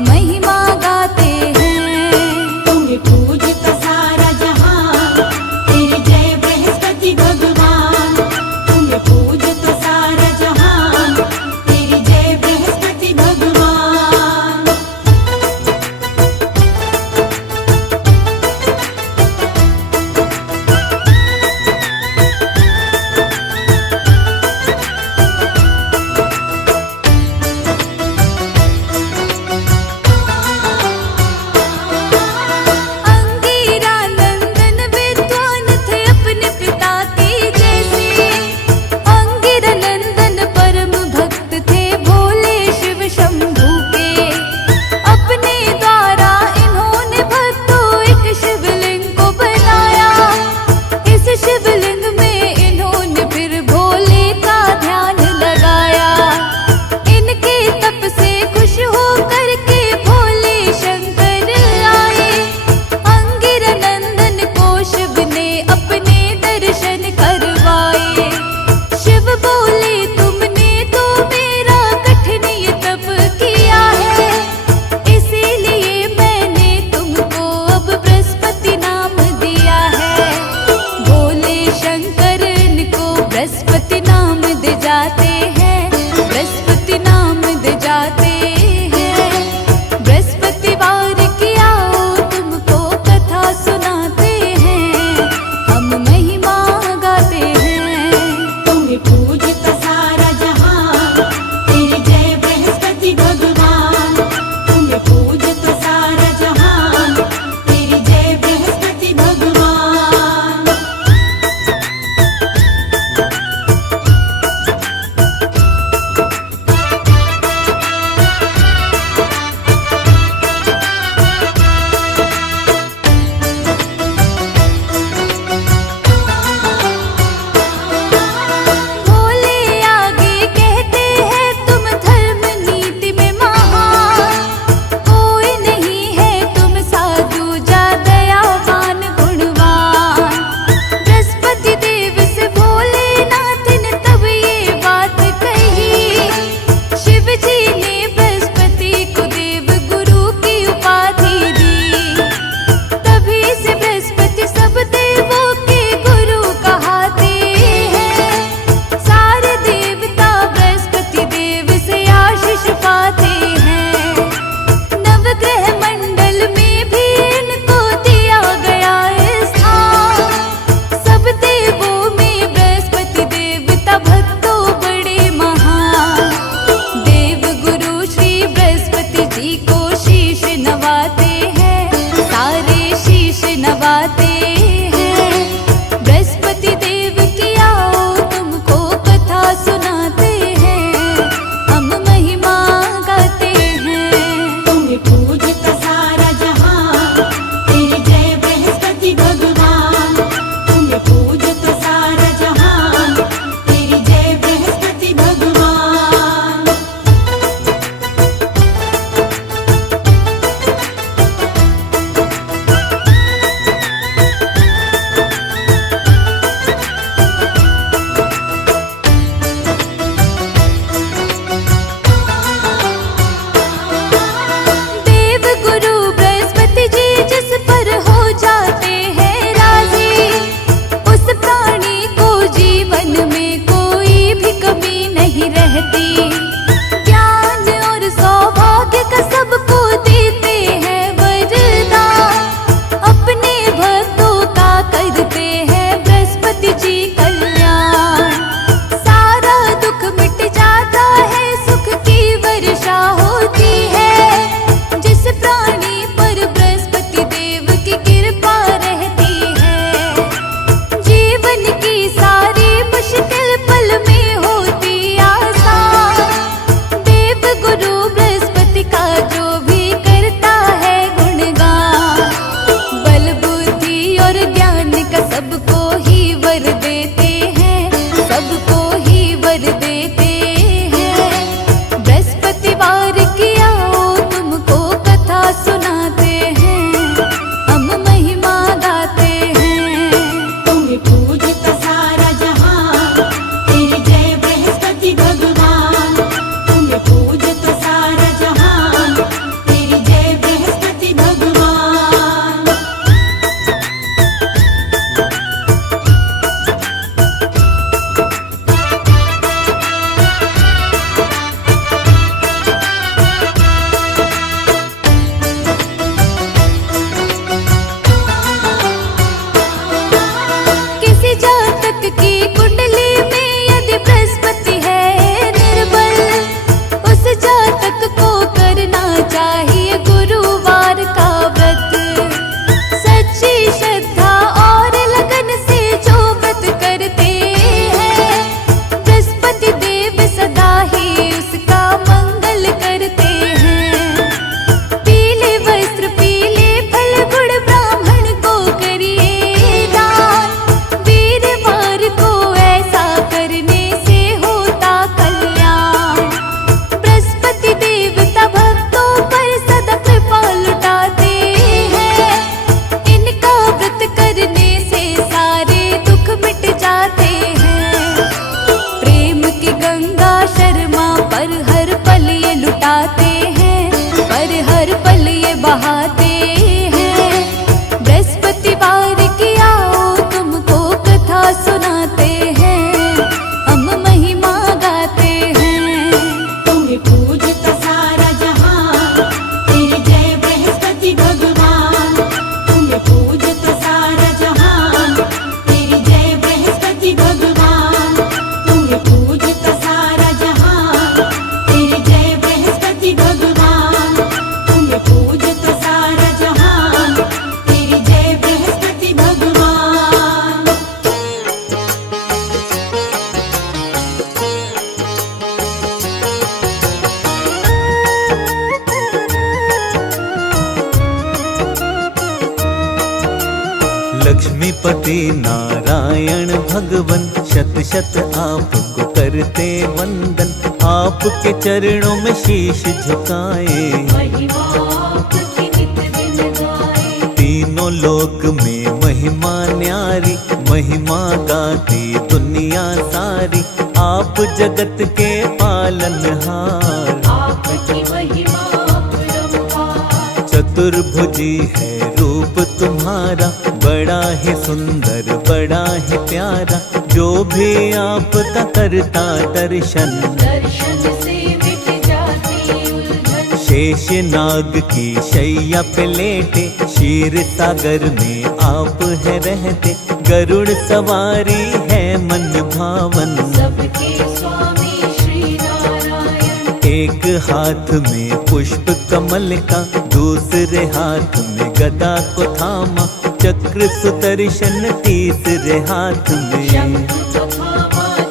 महिमा गाते हैं। तुम्हें पूजता सारा जहां, तेरी जय बृहस्पति भगवान। तुम्हें पूजता सारा जहां, तेरी जय बृहस्पति भगवान। लगाइए गुरुवार का व्रत। सच्ची श्रद्धा और लगन से जो व्रत करते हैं, बृहस्पति देव सदा ही उसका मंगल करते हैं। पीले वस्त्र पीले फल गुड़ ब्राह्मण को करिए दान। वीरवार को ऐसा करने से होता कल्याण। बृहस्पति देवता भक्तों पर सदा कृपा लुटाते हैं। इनका व्रत करने से सारे दुख मिट जाते हैं। प्रेम की गंगा शर्मा पर हर पल ये लुटाते हैं, पर हर पल ये बहाते हैं। बृहस्पतिवार की आओ तुमको कथा सुनाते हैं, हम महिमा गाते हैं। तुम्हें पूजता सारा जहान, तेरी जय बृहस्पति भगवान। तुम्हें पूजता सारा जहान, तेरी जय बृहस्पति भगवान। तुम्हें पूजता सारा जहान, तेरी जय बृहस्पति भगवान। तुम्हें पूजता सारा जहान, तेरी जय बृहस्पति भगवान। लक्ष्मीपति नारायण भगवन शत शत आपको करते वंदन। आपके चरणों में शीश झुकाए, महिमा आपकी नित दिन गाए। तीनों लोक में महिमा न्यारी। महिमा गाती दुनिया सारी, आप जगत के पालनहार। आपकी महिमा अपरंपार। चतुर्भुजी है रूप तुम्हारा, बड़ा ही सुंदर बड़ा ही प्यारा। जो भी आपका करता दर्शन, दर्शन से मिट जाती उलझन। शेष नाग की शैया पे लेटे, क्षीर सागर में आप है रहते। गरुड़ सवारी है मन भावन, सबके स्वामी श्री नारायण। एक हाथ में पुष्प कमल का, दूसरे हाथ में गदा को थामा। चक्र सुदर्शन तीसरे हाथ में, शंख तथा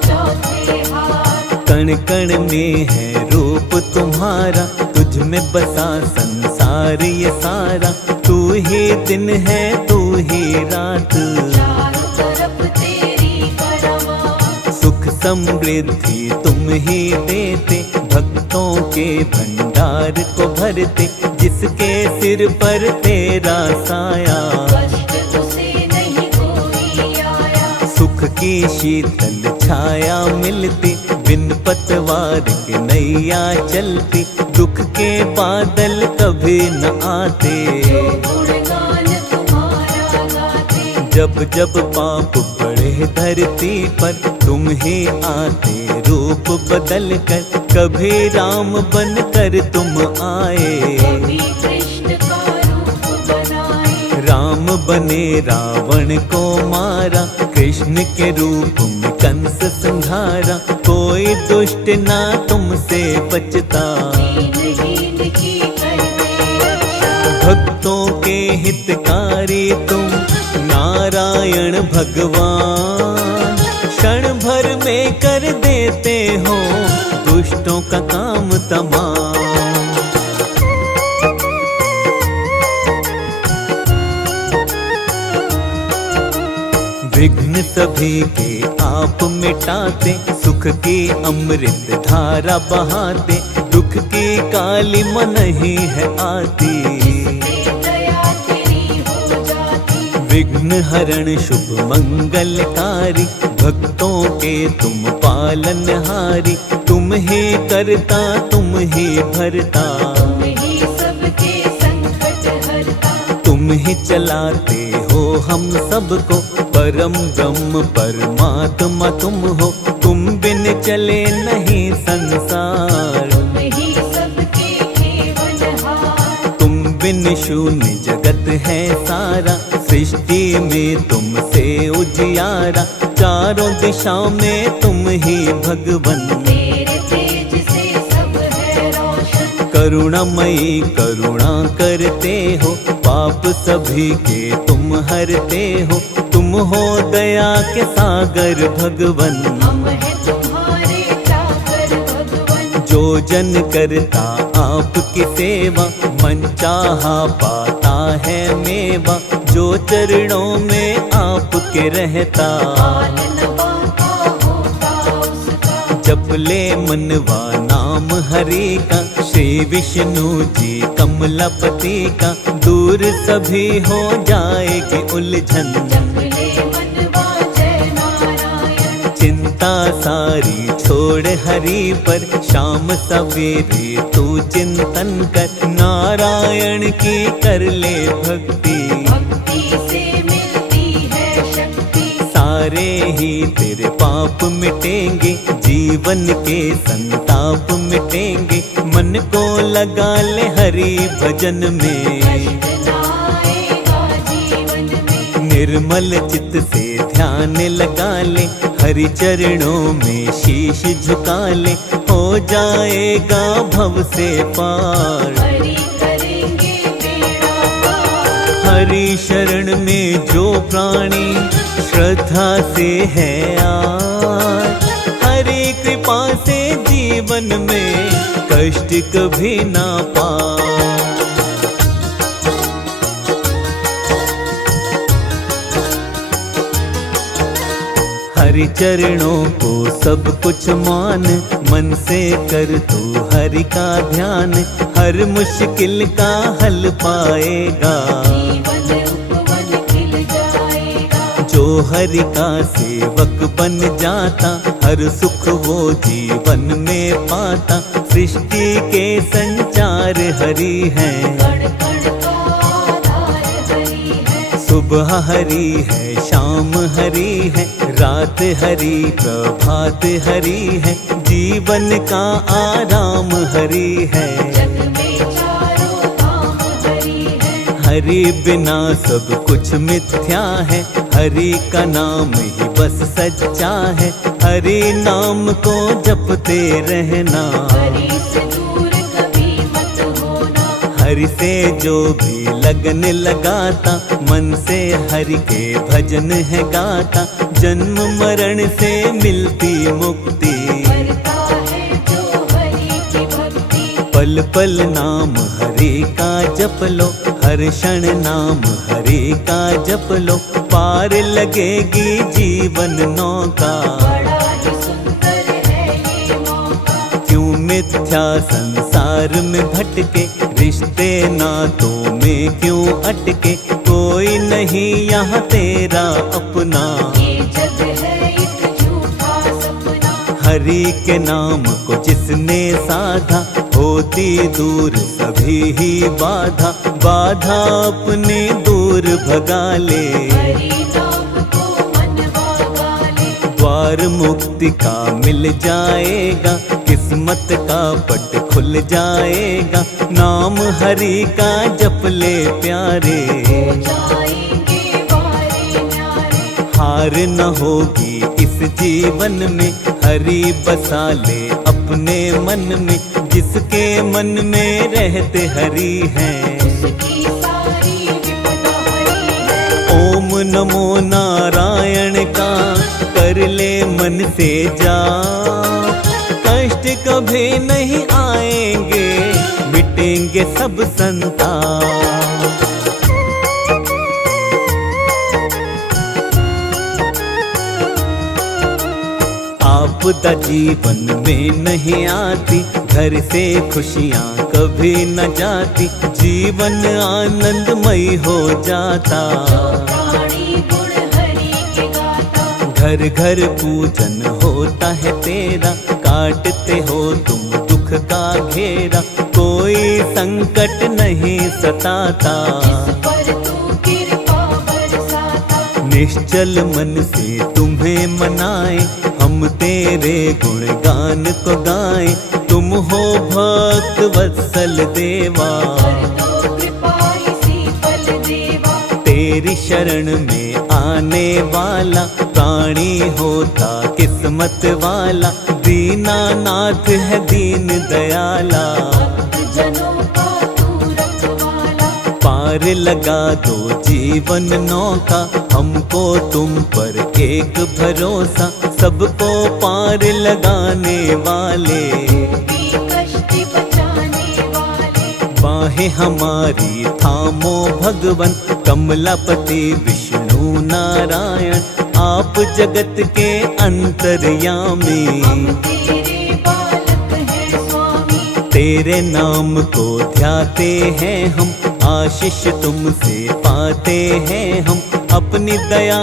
चौथे हाथ। कण कण में है रूप तुम्हारा। तुझ में बसा संसार ये सारा, तू ही दिन है तू ही रात। चारों तरफ तेरी परवाह। सुख समृद्धि तुम ही देते, भक्तों के भंडार को भरते। जिसके सिर पर तेरा साया, कष्ट तुझसे नहीं कोई आया। सुख की शीतल छाया मिलती। बिन पतवार के नैया चलती, दुख के बादल कभी न आते। गुणगान तुम्हारा गाते। जब जब पाप पड़े धरती पर, तुम ही आते रूप बदल कर। कभी राम बन कर तुम आए, कभी कृष्ण का रूप बनाए। राम बने रावण को मारा। कृष्ण के रूप में कंस संहारा। कोई दुष्ट ना तुमसे बचता, दीनहीन की करते रक्षा। भक्तों के हितकारी तुम नारायण भगवान। क्षण भर में कर देते हो दुष्टों का काम तमाम। विघ्न सभी के आप मिटाते, सुख की अमृत धारा बहाते। दुख की काली मन ही है आती, दया तेरी हो जाती। विघ्न हरण शुभ मंगलकारी। भक्तों के तुम पालनहारी। तुम ही करता तुम ही भरता, तुम ही सबके संकट हरता। तुम ही चलाते हो हम सबको। परम ब्रह्म परमात्मा तुम हो, तुम बिन चले नहीं संसार। तुम ही सबके केवलहार। तुम बिन शून्य जगत है सारा। सृष्टि में तुमसे उजियारा। चारों दिशा में तुम ही भगवन। तेरे तेज से सब है रोशन। करुणामयी करुणा करते हो, पाप सभी के तुम हरते हो। तुम हो दया के सागर भगवन, हम हैं तुम्हारे चाकर भगवन। जो जन करता आपकी सेवा, मन चाहा पाता है मेवा। जो चरणों में आपके रहता, पालन पाता होता उसका। जप ले मनवा नाम हरि का, श्री विष्णु जी कमलापति का। दूर सभी हो जाएगी उलझन, जप ले मनवा जय नारायण। चिंता सारी छोड़ हरि पर, शाम सवेरे तू चिंतन कर। नारायण की कर ले भक्ति, भक्ति से मिलती है शक्ति। सारे ही तेरे पाप मिटेंगे, जीवन के संताप मिटेंगे। मन को लगा ले हरि भजन में, कष्ट ना आएगा जीवन में। निर्मल चित्त से ध्यान लगा ले, हरि चरणों में शीश झुका ले। हो जाएगा भव से पार, हरि करेंगे बेड़ा पार। हरि शरण में जो प्राणी श्रद्धा से है आर, हरि कृपा से जीवन में कष्ट कभी ना पाए। हरि चरणों को सब कुछ मान, मन से कर तू हरि का ध्यान। हर मुश्किल का हल पाएगा, जीवन उपवन खिल जाएगा। जो हरि का सेवक बन जाता, हर सुख वो जीवन में पाता। सृष्टि के संचार हरि है, कण कण का आधार हरि है। सुबह हरि है, शाम हरि है, रात हरि प्रभात हरि है। जीवन का आराम हरि है, जग में चारों धाम हरि है। हरि बिना सब कुछ मिथ्या है, हरि का नाम ही बस सच्चा है। हरि नाम को जपते रहना, हरि से दूर कभी मत होना। हरि से जो भी लगन लगाता, मन से हरि के भजन है गाता। जन्म मरण से मिलती मुक्ति, करता है जो हरि की भक्ति। पल पल नाम हरि का जप लो, हर क्षण नाम हरि का जप लो। पार लगेगी जीवन नौका, बड़ा ही सुंदर है ये मौका। क्यों मिथ्या संसार में भटके, रिश्ते नातों में क्यों अटके। कोई नहीं यहाँ तेरा अपना, ये जग है एक झूठा सपना। हरि के नाम को जिसने साधा, होती दूर सभी ही बाधा। बाधा अपने दूर भगा ले, हरि नाम को मनवा गाले। द्वार मुक्ति का मिल जाएगा, किस्मत का पट खुल जाएगा। नाम हरि का जप ले प्यारे, हो जाएंगे वारे न्यारे। हार न होगी इस जीवन में, हरि बसा ले अपने मन में। जिसके मन में रहते हरि हैं, उसकी सारी विपदा हरि है। ओम नमो नारायण का कर ले मन से जा। कष्ट कभी नहीं आएंगे, मिटेंगे सब संताप। आपदा जीवन में नहीं आती, घर से खुशियाँ कभी न जाती। जीवन आनंदमय हो जाता, प्राणी गुण हरि के गाता। घर घर पूजन होता है तेरा। काटते हो तुम दुख का घेरा, कोई संकट नहीं सताता। जिस पर तू कृपा बरसाता। निश्चल मन से तुम्हें मनाए, हम तेरे गुणगान को गाएं। तुम हो भक्त वत्सल देवा, कर दो कृपा इसी पल देवा। तेरी शरण में आने वाला प्राणी होता किस्मत वाला। दीनानाथ है दीन दयाला, भक्त जन पार लगा दो जीवन नौका, हमको तुम पर एक भरोसा, सबको पार लगाने वाले, डूबी कश्ती बचाने वाले। बाहें हमारी थामो भगवन, कमलापति विष्णु नारायण, आप जगत के अंतर्यामी। हम तेरे बालक हैं स्वामी, तेरे नाम को ध्याते हैं हम, आशीष तुमसे पाते हैं हम, अपनी दया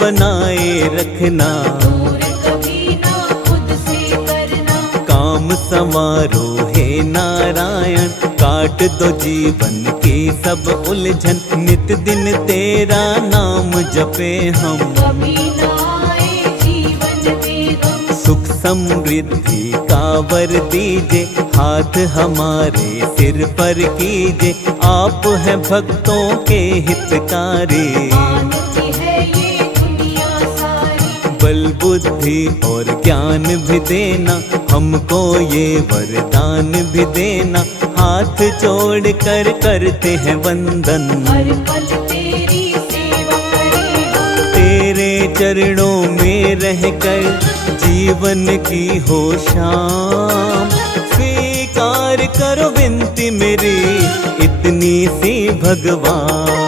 बनाए रखना, दूर कभी ना खुद से करना। काम संवारो हे नारायण, काट दो जीवन की सब उलझन, नित दिन तेरा नाम जपे हम, कभी ना आए जीवन में गम। सुख समृद्धि का वर दीजे, हाथ हमारे सिर पर कीजे, आप हैं भक्तों के हितकारी। मानती है ये दुनिया सारी, बल बुद्धि और ज्ञान भी देना, हमको ये वरदान भी देना, हाथ जोड़ कर करते हैं वंदन, हर पल तेरी सेवा करेगा। तेरे चरणों में रहकर जीवन की हो शाम, स्वीकार करो विनती मेरी इतनी सी भगवान।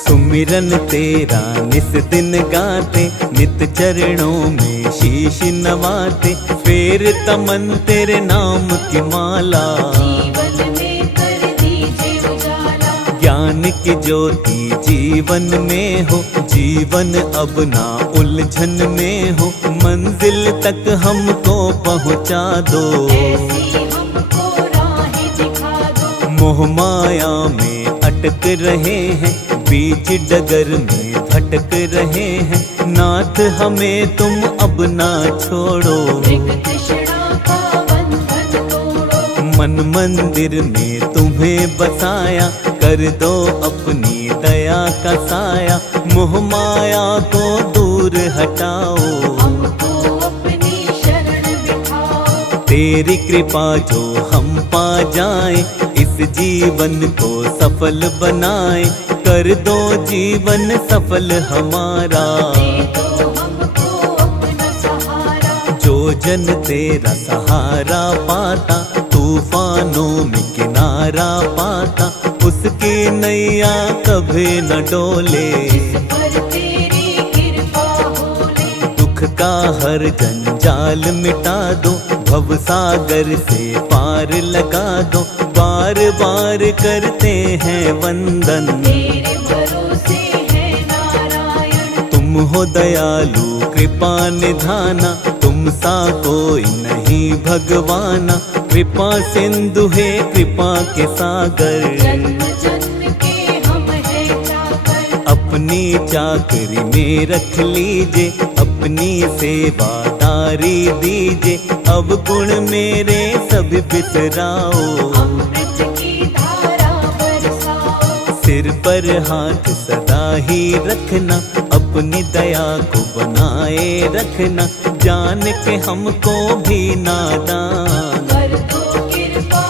सुमिरन तेरा निस दिन गाते, नित चरणों में शीश नवाते, फेर तमन तेरे नाम की माला, जीवन में कर दीजिए उजाला। ज्ञान की ज्योति जीवन में हो, जीवन अब ना उलझन में हो, मंजिल तक हमको पहुँचा दो, ऐसी हमको राह दिखा दो। मोह माया में अटक रहे हैं, बीच डगर में भटक रहे हैं, नाथ हमें तुम अब ना छोड़ो, मृग तृष्णा का बंधन तोड़ो। मन मंदिर में तुम्हें बसाया, कर दो अपनी दया का साया, मोह माया को दूर हटाओ, हमको अपनी शरण बिठाओ। तेरी कृपा जो हम पा जाए, इस जीवन को सफल बनाए, कर दो जीवन सफल हमारा, दे दो हमको अपना सहारा। जो जन तेरा सहारा पाता, तूफानों में किनारा पाता, उसकी नैया कभी न डोले, जिस पर तेरी कृपा होले। दुख का हर जंजाल मिटा दो, भव सागर से पार लगा दो, बार बार करते हैं वंदन, तेरे भरोसे है नारायण। तुम हो दयालु कृपा निधाना, तुम सा कोई नहीं भगवाना, कृपा सिंधु है कृपा के सागर, जन्म जन्म के हम हैं चाकर। अपनी चाकरी में रख लीजिए, अपनी सेवादारी दीजिए, अब गुण मेरे सब बिसराओ, अमृत की धारा बरसाओ। सिर पर हाथ सदा ही रखना, अपनी दया को बनाए रखना, जान के हमको भी नादान, कर दो कृपा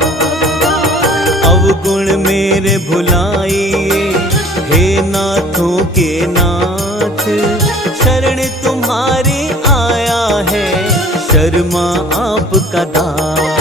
भगवान। अवगुण मेरे भुलाइए, हे नाथों के नाथ, शरण तुम्हारी आया है, शर्मा आपका दास।